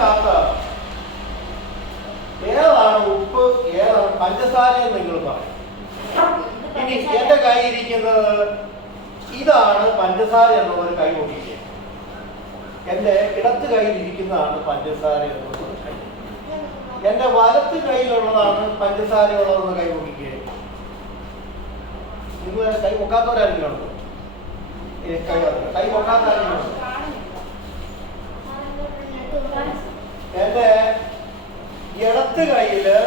ഇതിനകത്ത് ഏതാണ് ഉപ്പ് ഏതാണ് പഞ്ചസാര എന്ന് നിങ്ങൾ പറയും. ഇനി എന്റെ കയ്യിരിക്കുന്നത് ഇതാണ് പഞ്ചസാര എന്നുള്ളത് കൈ പൊട്ടിക്കുക. എന്റെ ഇടത്ത് കയ്യിലിരിക്കുന്നതാണ് പഞ്ചസാര എന്നുള്ളത് കൈ. എന്റെ വലത്ത് കയ്യിലുള്ളതാണ് പഞ്ചസാര ഉള്ളതെന്ന് കൈ പൊട്ടിക്കുക. നിങ്ങൾ കൈ പൊക്കാത്തവരാരെങ്കിലും ഉണ്ടോ? കൈ പൊക്കാത്ത ആരെങ്കിലും ഉണ്ടോ? എന്റെ ഇടത്ത് കയ്യില്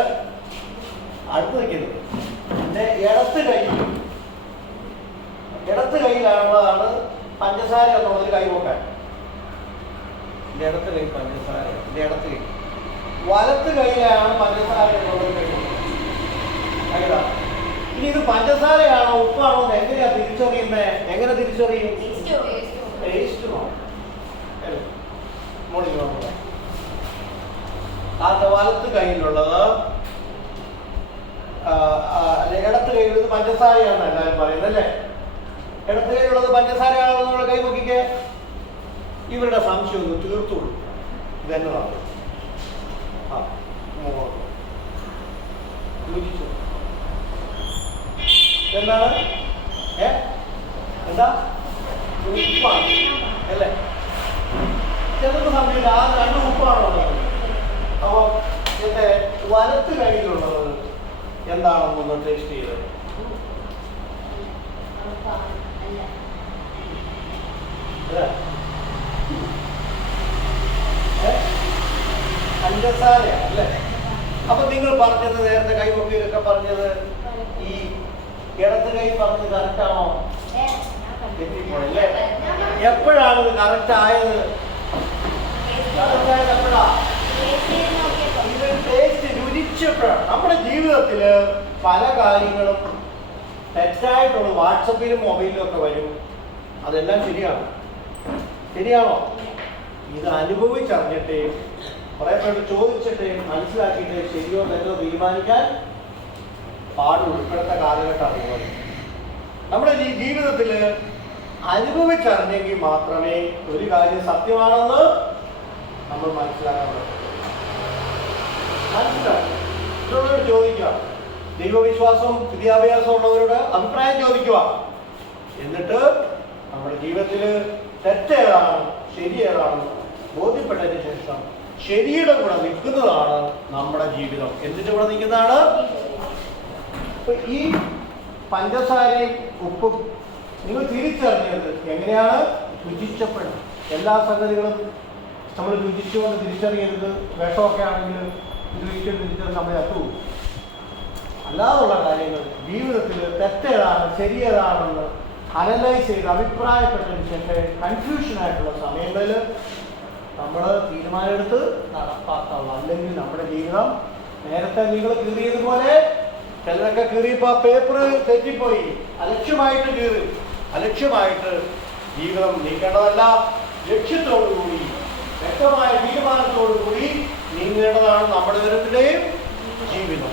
അടുത്ത് നിൽക്കുന്നത് എന്റെ ഇടത്ത് കയ്യിലാണുള്ളതാണ് പഞ്ചസാര എന്നുള്ളത് കൈ പൊക്കാൻ. എന്റെ ഇടത്ത് കൈ പഞ്ചസാര, എന്റെ ഇടത്ത് കൈ. വലത്ത് കൈയിലാണ് പഞ്ചസാര എന്നുള്ളത് കൈ പൊക്കാൻ. ഇനി ഇത് പഞ്ചസാരയാണോ ഉപ്പാണോ എന്ന് എങ്ങനെയാ തിരിച്ചറിയുന്നത്? എങ്ങനെ തിരിച്ചറിയും? ടേസ്റ്റ് നോക്കാം. വലത്ത് കയ്യിലുള്ളത് ഇടത്ത് കയ്യിലുള്ളത് പഞ്ചസാരയാണെന്ന് എല്ലാവരും പറയുന്നത് അല്ലേ? ഇടത്ത് കയ്യിലുള്ളത് പഞ്ചസാരയാണോ എന്നുള്ള കൈ നോക്കിക്കേ. ഇവരുടെ സംശയം ഒന്ന് തീർത്തു കൊടുക്കും. ഇതെന്നതാണ് എന്താണ്? എന്താ? ഉപ്പാണ് അല്ലേ? ചിലർക്ക് സംശയം ആ രണ്ട് ഉപ്പാണോ? അപ്പൊ എന്റെ വലത്ത് കയ്യിലുള്ളത് എന്താണെന്നൊന്ന് ടേസ്റ്റ് ചെയ്തത്. പഞ്ചസാരയാണ് അല്ലേ? അപ്പൊ നിങ്ങൾ പറഞ്ഞത് നേരത്തെ കൈപൊക്കിയൊക്കെ പറഞ്ഞത് ഈ ഇടത്ത് കൈ പറഞ്ഞത് കറക്റ്റാണോ? തെറ്റിപ്പോയല്ലേ? എപ്പോഴാണ് ഇത് കറക്റ്റ് ആയത്? എപ്പോഴാ? രുചിച്ചപ്പോഴാണ്. നമ്മുടെ ജീവിതത്തില് പല കാര്യങ്ങളും തെറ്റായിട്ടുള്ള വാട്സപ്പിലും മൊബൈലിലും ഒക്കെ വരും. അതെല്ലാം ശരിയാണോ? ഇത് അനുഭവിച്ചറിഞ്ഞിട്ടേ കുറെ പേര് ചോദിച്ചിട്ടേ മനസ്സിലാക്കിയിട്ട് ശരിയോ തെറ്റോ തീരുമാനിക്കാൻ പാടുള്ളൂ. ഇപ്പോഴത്തെ കാലഘട്ടം അതുപോലെ നമ്മുടെ ജീവിതത്തില് അനുഭവിച്ചറിഞ്ഞെങ്കിൽ മാത്രമേ ഒരു കാര്യം സത്യമാണെന്ന് നമ്മൾ മനസ്സിലാക്കാൻ പറ്റും. ഇതുള്ളവരോട് ചോദിക്കുക, ദൈവവിശ്വാസം വിദ്യാഭ്യാസം ഉള്ളവരോട് അഭിപ്രായം ചോദിക്കുക. എന്നിട്ട് നമ്മുടെ ജീവിതത്തിൽ തെറ്റേതാണ് ശരിയേതാണ് ബോധ്യപ്പെട്ടതിന് ശേഷം ശരിയുടെ കൂടെ നിൽക്കുന്നതാണ് നമ്മുടെ ജീവിതം. എന്തിന്റെ കൂടെ നിൽക്കുന്നതാണ്? ഈ പഞ്ചസാരയും ഉപ്പും നിങ്ങൾ തിരിച്ചറിഞ്ഞത് എങ്ങനെയാണ്? രുചിച്ചപ്പോഴും. എല്ലാ സംഗതികളും നമ്മൾ രുചിച്ചുകൊണ്ട് തിരിച്ചറിയരുത്. വിഷമൊക്കെ ആണെങ്കിൽ രുചിച്ചത് നമ്മൾ എത്തും. അല്ലാതുള്ള കാര്യങ്ങൾ ജീവിതത്തിൽ തെറ്റേതാണ് ശരിയേതാണെന്ന് അനലൈസ് ചെയ്ത് അഭിപ്രായപ്പെട്ടതിന് ശേഷം കൺഫ്യൂഷനായിട്ടുള്ള സമയങ്ങളിൽ നമ്മൾ തീരുമാനമെടുത്ത് നടപ്പാക്കാവുള്ളൂ. അല്ലെങ്കിൽ നമ്മുടെ ജീവിതം നേരത്തെ നിങ്ങൾ കീറിയതുപോലെ ചിലരൊക്കെ കീറിയപ്പോൾ ആ പേപ്പർ തെറ്റിപ്പോയി, അലക്ഷ്യമായിട്ട് കീറി. അലക്ഷ്യമായിട്ട് ജീവിതം നീക്കേണ്ടതല്ല. ലക്ഷ്യത്തോടുകൂടി വ്യക്തമായ തീരുമാനത്തോടുകൂടി നീങ്ങേണ്ടതാണ് നമ്മുടെ ഓരോരുത്തരുടെയും ജീവിതം.